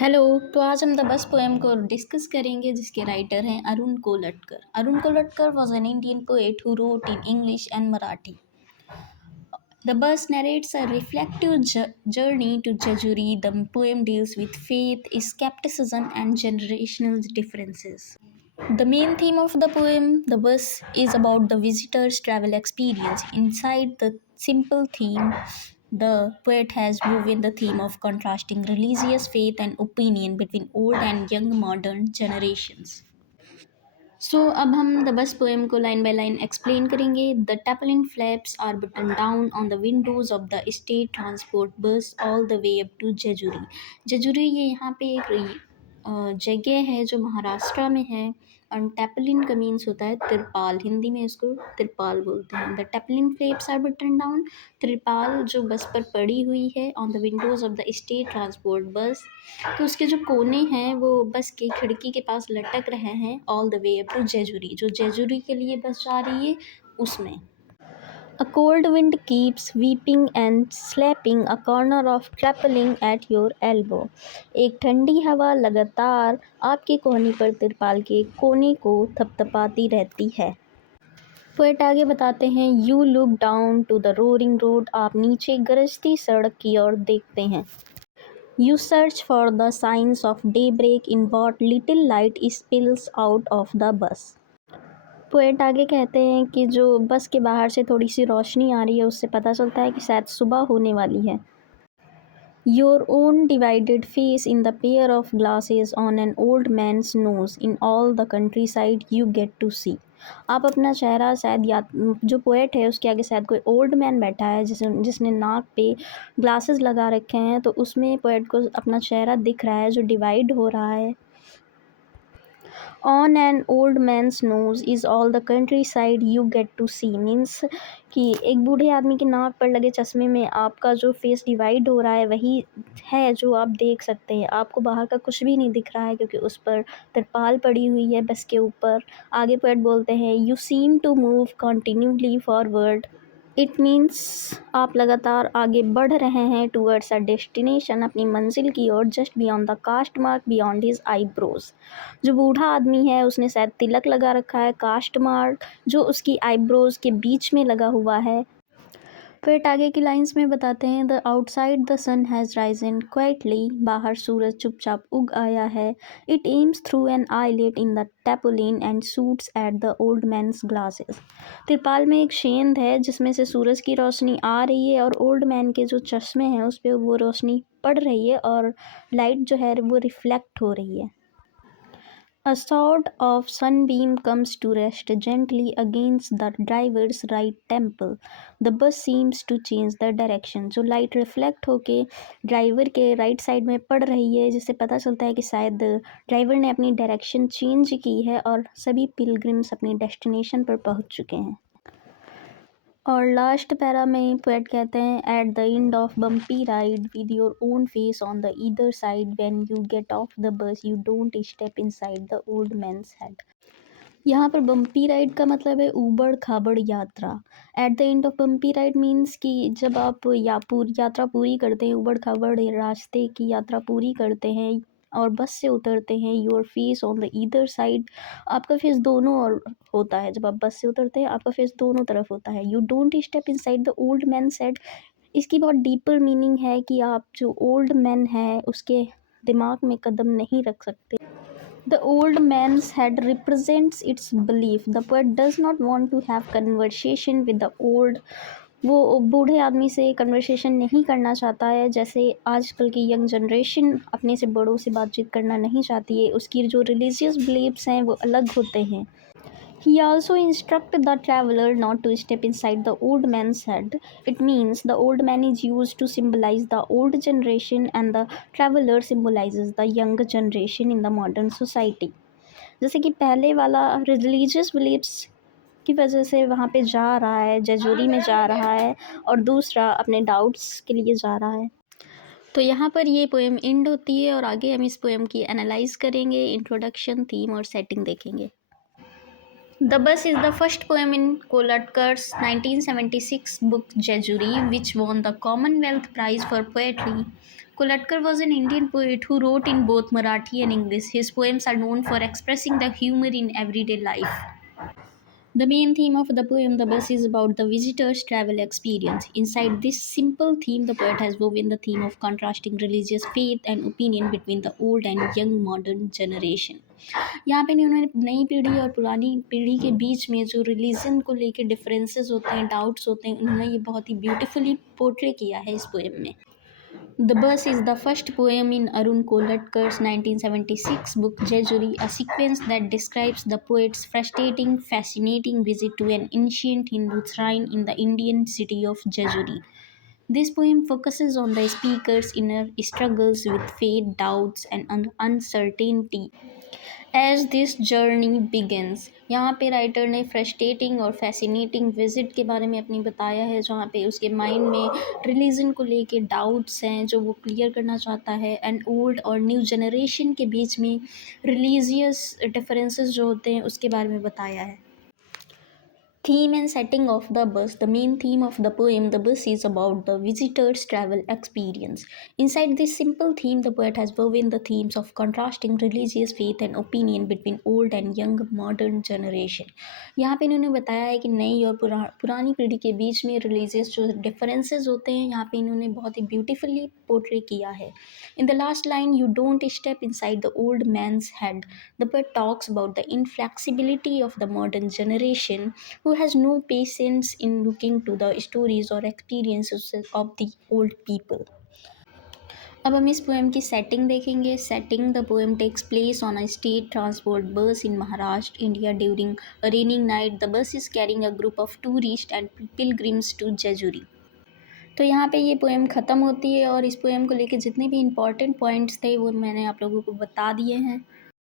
Hello. तो आज हम द बस पोएम को डिस्कस करेंगे जिसके राइटर हैं Arun Kolatkar. Arun Kolatkar was an Indian poet who wrote in English and Marathi. The bus narrates a reflective journey to Jejuri. The poem deals with faith, skepticism, and generational differences. The main theme of the poem, The Bus, is about the visitor's travel experience. Inside the simple theme, the poet has woven the theme of contrasting religious faith and opinion between old and young modern generations. अब हम the bus poem को line by line explain करेंगे। The tarpaulin flaps are button down on the windows of the state transport bus all the way up to Jejuri. Jejuri ये यहाँ पे एक जगह है जो महाराष्ट्र में है। और टैपलिन का मीन्स होता है तिरपाल, हिंदी में इसको तिरपाल बोलते हैं। The tarpaulin flaps are button down, तिरपाल जो बस पर पड़ी हुई है on the windows of the state transport bus, तो उसके जो कोने हैं वो बस की खिड़की के पास लटक रहे हैं all the way up to Jejuri, जो जेजुरी के लिए बस जा रही है उसमें। A cold wind keeps weeping and slapping a corner of trapling at your elbow. एक ठंडी हवा लगातार आपके कोहनी पर तिरपाल के कोने को थपथपाती रहती है। पोएट आगे बताते हैं, you look down to the roaring road, आप नीचे गरजती सड़क की ओर देखते हैं। You search for the signs of daybreak in what little light spills out of the bus. Poet आगे कहते हैं कि जो बस के बाहर से थोड़ी सी रोशनी आ रही है उससे पता चलता है कि शायद सुबह होने वाली है। Your own divided face in the pair of glasses on an old man's nose in all the countryside you get to see. आप अपना चेहरा शायद या जो पोएट है उसके आगे शायद कोई ओल्ड मैन बैठा है जिसने नाक पे ग्लासेस लगा रखे हैं, तो उसमें पोएट को अपना चेहरा दिख रहा है जो डिवाइड हो रहा है। On an old man's nose is all the countryside you get to see, means कि एक बूढ़े आदमी के नाक पर लगे चश्मे में आपका जो फेस डिवाइड हो रहा है वही है जो आप देख सकते हैं। आपको बाहर का कुछ भी नहीं दिख रहा है क्योंकि उस पर तिरपाल पड़ी हुई है बस के ऊपर। आगे पोएट बोलते हैं, you seem to move continuously forward, it means आप लगातार आगे बढ़ रहे हैं टूवर्ड्स अ डेस्टिनेशन, अपनी मंजिल की ओर, just beyond the caste mark beyond his eyebrows. जो बूढ़ा आदमी है उसने शायद तिलक लगा रखा है, कास्ट मार्क जो उसकी आईब्रोज के बीच में लगा हुआ है। फिर आगे की लाइंस में बताते हैं, the outside the sun has risen quietly, बाहर सूरज चुपचाप उग आया है। It aims through an eyelet in the tarpaulin and shoots at the old man's glasses. तिरपाल में एक शेंद है जिसमें से सूरज की रोशनी आ रही है और ओल्ड मैन के जो चश्मे हैं उस पर वो रोशनी पड़ रही है और लाइट जो है वो रिफ्लेक्ट हो रही है। A sort of sunbeam comes to rest gently against the driver's right temple. The bus seems to change the direction. जो लाइट रिफ्लेक्ट होके ड्राइवर के राइट साइड में पड़ रही है, जिससे पता चलता है कि शायद ड्राइवर ने अपनी डायरेक्शन चेंज की है और सभी पिलग्रिम्स अपनी डेस्टिनेशन पर पहुंच चुके हैं। और लास्ट पैरा में पोएट कहते हैं, at the end of bumpy ride with your own face on the either side, when you get off the bus you don't step inside the old man's head. यहाँ पर bumpy ride का मतलब है ऊबड़ खाबड़ यात्रा। Eight the end of bumpy ride means कि जब आप यात्रा पूरी करते हैं, ऊबड़ खाबड़ रास्ते की यात्रा पूरी करते हैं और बस से उतरते हैं, your face on the either side, आपका फेस दोनों और होता है। जब आप बस से उतरते हैं आपका फेस दोनों तरफ होता है। You don't step inside the old man said, इसकी बहुत डीपर मीनिंग है कि आप जो ओल्ड मैन है उसके दिमाग में कदम नहीं रख सकते। The old man's head represents its belief. The poet does not want to have conversation with the old. वो बूढ़े आदमी से कन्वर्सेशन नहीं करना चाहता है, जैसे आजकल की यंग जनरेशन अपने से बड़ों से बातचीत करना नहीं चाहती है। उसकी जो रिलीजियस बिलीव्स हैं वो अलग होते हैं। He also instructed the traveler not to step inside the old man's head. It means the old man is used to symbolize the old generation and the traveler symbolizes the younger generation in the modern society. जैसे कि पहले वाला religious beliefs की वजह से वहाँ पे जा रहा है, जेजुरी में जा रहा है, और दूसरा अपने डाउट्स के लिए जा रहा है। तो यहाँ पर ये पोएम एंड होती है और आगे हम इस पोएम की एनालाइज करेंगे, इंट्रोडक्शन, थीम और सेटिंग देखेंगे। The Bus is the first poem in Kolatkar's 1976 book Jejuri, which won the Commonwealth Prize for Poetry. Kolatkar was an Indian poet who wrote in both Marathi and English. His poems are known for expressing the humor in everyday life. The main theme of the poem, The Bus, is about the visitor's travel experience. Inside this simple theme, the poet has woven the theme of contrasting religious faith and opinion between the old and young modern generation. यहाँ पे इन्होंने नई पीढ़ी और पुरानी पीढ़ी के बीच में जो रिलीजन को लेके डिफरेंसेस होते हैं, डाउट्स होते हैं, उन्होंने ये बहुत ही ब्यूटीफुली पोर्ट्रे किया है इस पोएम में। The Bus is the first poem in Arun Kolatkar's 1976 book Jejuri, a sequence that describes the poet's frustrating, fascinating visit to an ancient Hindu shrine in the Indian city of Jejuri. This poem focuses on the speaker's inner struggles with fate, doubts, and uncertainty as this journey begins. यहाँ पे writer ने frustrating और fascinating visit के बारे में अपनी बताया है, जहाँ पे उसके माइंड में रिलीजन को लेके डाउट्स हैं जो वो क्लियर करना चाहता है, एंड ओल्ड और न्यू जनरेशन के बीच में रिलीजियस डिफरेंसेस जो होते हैं उसके बारे में बताया है। Theme and setting of the bus. The main theme of the poem, The Bus, is about the visitor's travel experience. Inside this simple theme, the poet has woven the themes of contrasting religious faith and opinion between old and young modern generation. यहाँ पे इन्होंने बताया है कि नई और पुरानी पीढ़ी के बीच में रिलीजियस जो डिफरेंसेस होते हैं, यहाँ पे इन्होंने बहुत ही ब्यूटीफुली पोर्ट्रे किया है। In the last line, you don't step inside the old man's head. The poet talks about the inflexibility of the modern generation who has no patience in looking to the stories or experiences of the old people. अब हम इस poem की setting देखेंगे। Setting, the poem takes place on a state transport bus in Maharashtra, India during a raining night. The bus is carrying a group of tourist and pilgrims to Jejuri. तो यहाँ पे ये poem ख़त्म होती है और इस पोएम को लेके जितने भी इम्पोर्टेंट पॉइंट्स थे वो मैंने आप लोगों को बता दिए हैं।